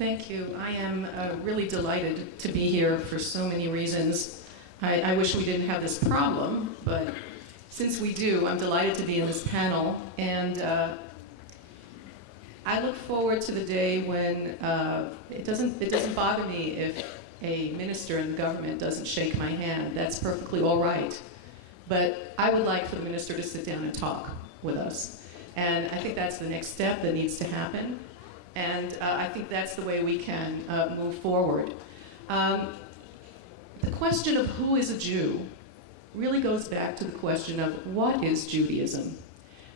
Thank you. I am really delighted to be here for so many reasons. I wish we didn't have this problem, but since we do, I'm delighted to be in this panel. And I look forward to the day when it doesn't bother me if a minister in the government doesn't shake my hand. That's perfectly all right. But I would like for the minister to sit down and talk with us. And I think that's the next step that needs to happen. And I think that's the way we can move forward. The question of who is a Jew really goes back to the question of what is Judaism?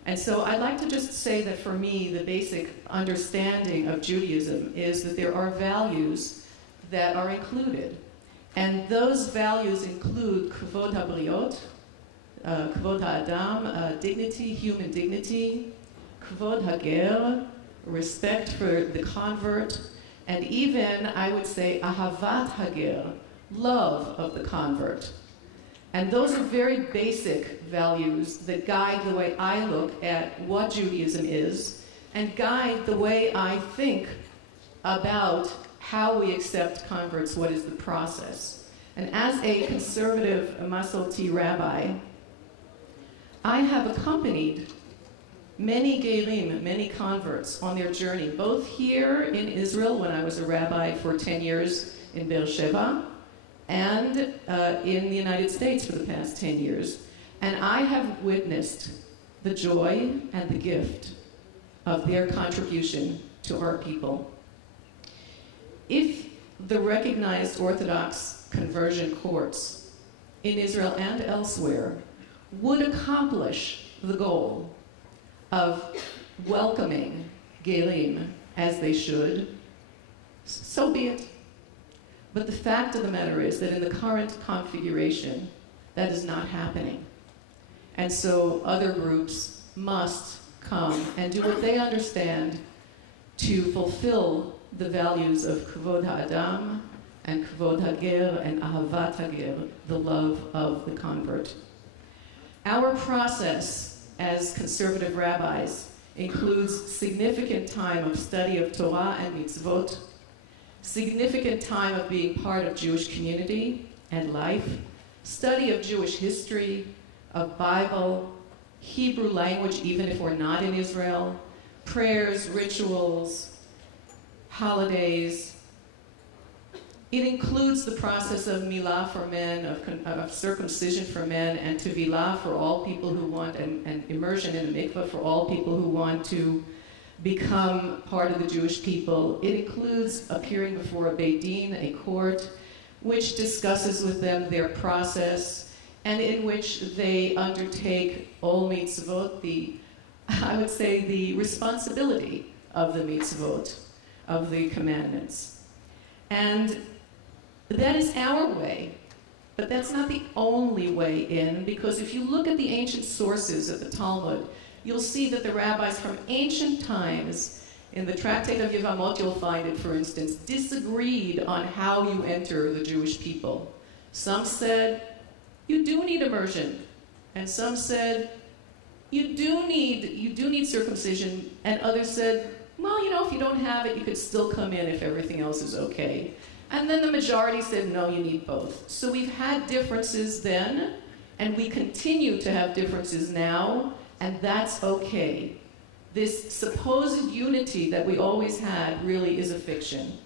And so I'd like to just say that for me, the basic understanding of Judaism is that there are values that are included. And those values include kavod habriot, kavod ha'adam, dignity, human dignity, kavod hager, respect for the convert, and even, I would say, ahavat hager, love of the convert. And those are very basic values that guide the way I look at what Judaism is and guide the way I think about how we accept converts, what is the process. And as a conservative Masorti rabbi, I have accompanied many Gerim, many converts on their journey, both here in Israel when I was a rabbi for 10 years in Beersheba, and in the United States for the past 10 years. And I have witnessed the joy and the gift of their contribution to our people. If the recognized Orthodox conversion courts in Israel and elsewhere would accomplish the goal of welcoming Gerim as they should, so be it. But the fact of the matter is that in the current configuration, that is not happening. And so other groups must come and do what they understand to fulfill the values of kavod ha'adam and kavod hager and ahavat hager, the love of the convert. Our process as conservative rabbis includes significant time of study of Torah and mitzvot, significant time of being part of Jewish community and life, study of Jewish history, of Bible, Hebrew language, even if we're not in Israel, prayers, rituals, holidays. It includes the process of milah for men, of circumcision for men, and tevilah for all people who want, and immersion in the mikveh for all people who want to become part of the Jewish people. It includes appearing before a Beit Din, a court, which discusses with them their process, and in which they undertake all mitzvot, I would say the responsibility of the mitzvot, of the commandments. And that is our way, but that's not the only way in, because if you look at the ancient sources of the Talmud, you'll see that the rabbis from ancient times, in the Tractate of Yevamot, you'll find it, for instance, disagreed on how you enter the Jewish people. Some said, you do need immersion, and some said, you do need circumcision, and others said, well, you know, if you don't have it, you could still come in if everything else is okay. And then the majority said, no, you need both. So we've had differences then, and we continue to have differences now, and that's okay. This supposed unity that we always had really is a fiction.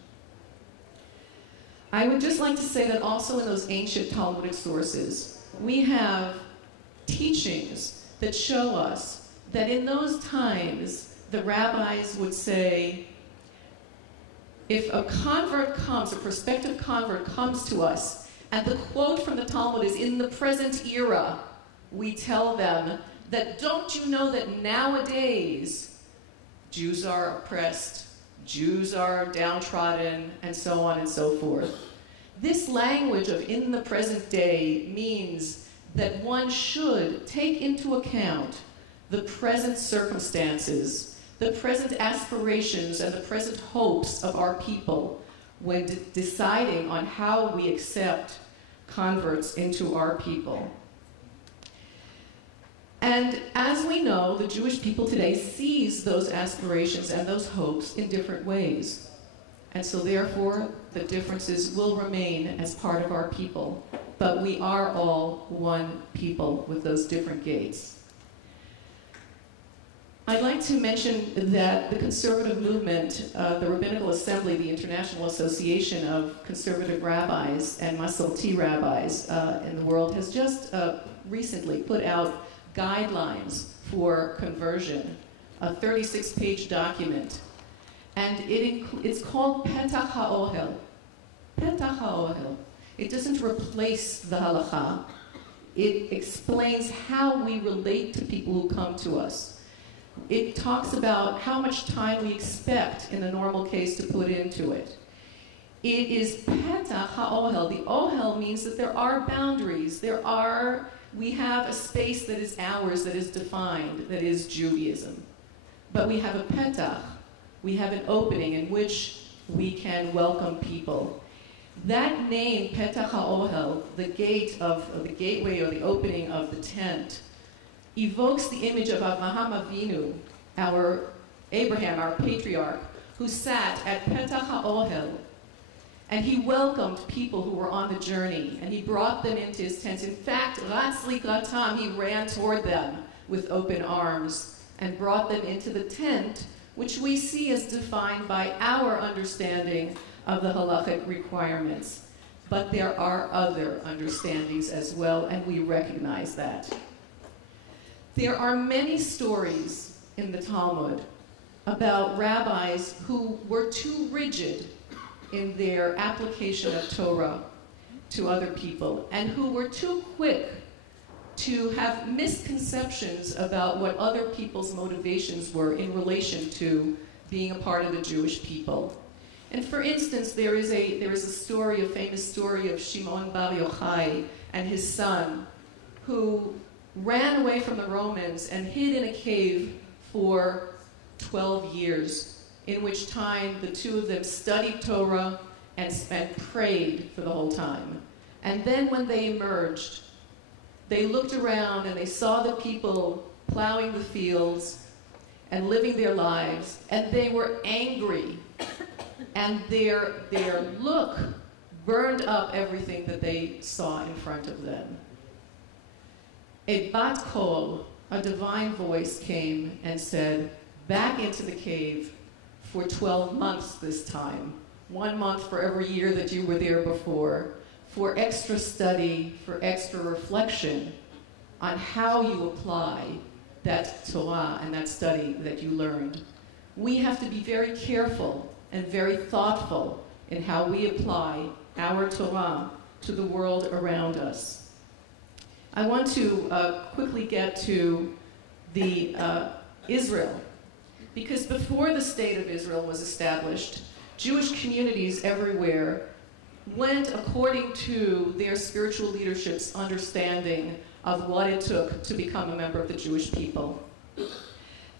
I would just like to say that also in those ancient Talmudic sources, we have teachings that show us that in those times, the rabbis would say, if a convert comes, a prospective convert comes to us, and the quote from the Talmud is in the present era, we tell them that don't you know that nowadays Jews are oppressed, Jews are downtrodden, and so on and so forth. This language of in the present day means that one should take into account the present circumstances, the present aspirations, and the present hopes of our people when deciding on how we accept converts into our people. And as we know, the Jewish people today sees those aspirations and those hopes in different ways. And so therefore, the differences will remain as part of our people. But we are all one people with those different gates. I'd like to mention that the conservative movement, the Rabbinical Assembly, the International Association of Conservative Rabbis and Masorti rabbis in the world, has just recently put out guidelines for conversion, a 36-page document. And it's called Petach HaOhel. Petach HaOhel. It doesn't replace the halakha. It explains how we relate to people who come to us. It talks about how much time we expect in the normal case to put into it. It is Petach HaOhel. The Ohel means that there are boundaries. We have a space that is ours, that is defined, that is Judaism. But we have a Petach. We have an opening in which we can welcome people. That name, Petach HaOhel, the gateway or the opening of the tent, evokes the image of Avraham Avinu, our Abraham, our patriarch, who sat at Petach HaOhel, and he welcomed people who were on the journey, and he brought them into his tents. In fact, Ratz Likratam, he ran toward them with open arms and brought them into the tent, which we see as defined by our understanding of the halachic requirements. But there are other understandings as well, and we recognize that. There are many stories in the Talmud about rabbis who were too rigid in their application of Torah to other people, and who were too quick to have misconceptions about what other people's motivations were in relation to being a part of the Jewish people. And for instance, there is a story, a famous story of Shimon Bar Yochai and his son, who ran away from the Romans and hid in a cave for 12 years, in which time the two of them studied Torah and prayed for the whole time. And then when they emerged, they looked around and they saw the people plowing the fields and living their lives, and they were angry. And their look burned up everything that they saw in front of them. A bat kol, a divine voice, came and said, back into the cave for 12 months this time. 1 month for every year that you were there before, for extra study, for extra reflection on how you apply that Torah and that study that you learned. We have to be very careful and very thoughtful in how we apply our Torah to the world around us. I want to quickly get to the Israel, because before the state of Israel was established, Jewish communities everywhere went according to their spiritual leadership's understanding of what it took to become a member of the Jewish people.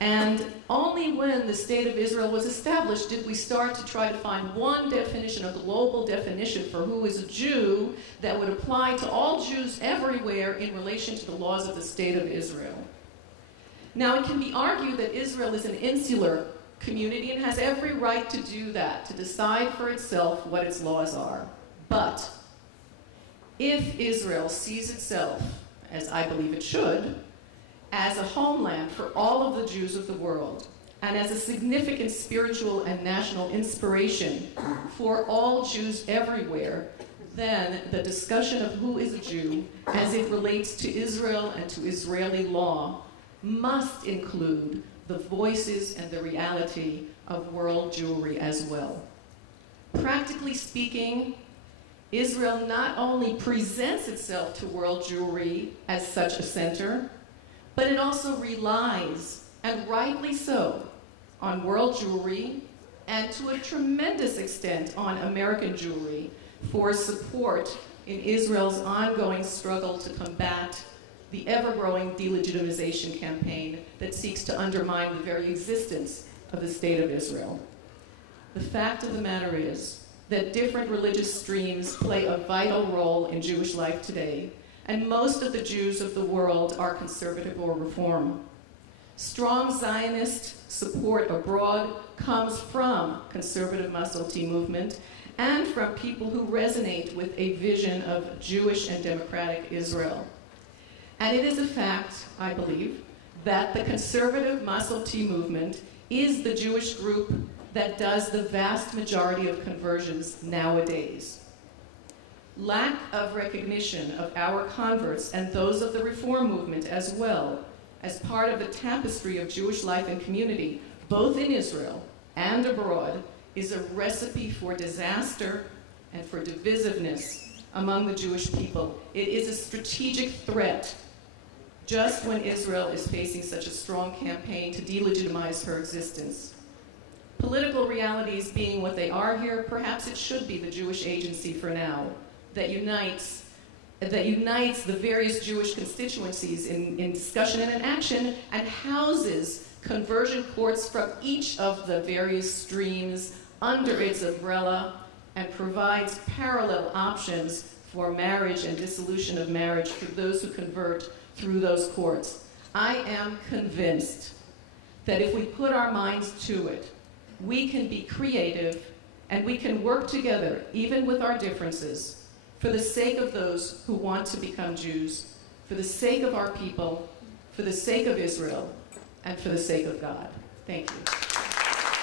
And only when the state of Israel was established did we start to try to find one definition, a global definition for who is a Jew that would apply to all Jews everywhere in relation to the laws of the state of Israel. Now, it can be argued that Israel is an insular community and has every right to do that, to decide for itself what its laws are. But if Israel sees itself, as I believe it should, as a homeland for all of the Jews of the world, and as a significant spiritual and national inspiration for all Jews everywhere, then the discussion of who is a Jew, as it relates to Israel and to Israeli law, must include the voices and the reality of world Jewry as well. Practically speaking, Israel not only presents itself to world Jewry as such a center, but it also relies, and rightly so, on world Jewry and to a tremendous extent on American Jewry for support in Israel's ongoing struggle to combat the ever-growing delegitimization campaign that seeks to undermine the very existence of the State of Israel. The fact of the matter is that different religious streams play a vital role in Jewish life today, and most of the Jews of the world are conservative or reform. Strong Zionist support abroad comes from conservative Masorti movement and from people who resonate with a vision of Jewish and democratic Israel. And it is a fact, I believe, that the conservative Masorti movement is the Jewish group that does the vast majority of conversions nowadays. Lack of recognition of our converts and those of the Reform movement as well as part of the tapestry of Jewish life and community, both in Israel and abroad, is a recipe for disaster and for divisiveness among the Jewish people. It is a strategic threat just when Israel is facing such a strong campaign to delegitimize her existence. Political realities being what they are here, perhaps it should be the Jewish agency for now that unites the various Jewish constituencies in discussion and in action and houses conversion courts from each of the various streams under its umbrella and provides parallel options for marriage and dissolution of marriage for those who convert through those courts. I am convinced that if we put our minds to it, we can be creative and we can work together, even with our differences, for the sake of those who want to become Jews, for the sake of our people, for the sake of Israel, and for the sake of God. Thank you.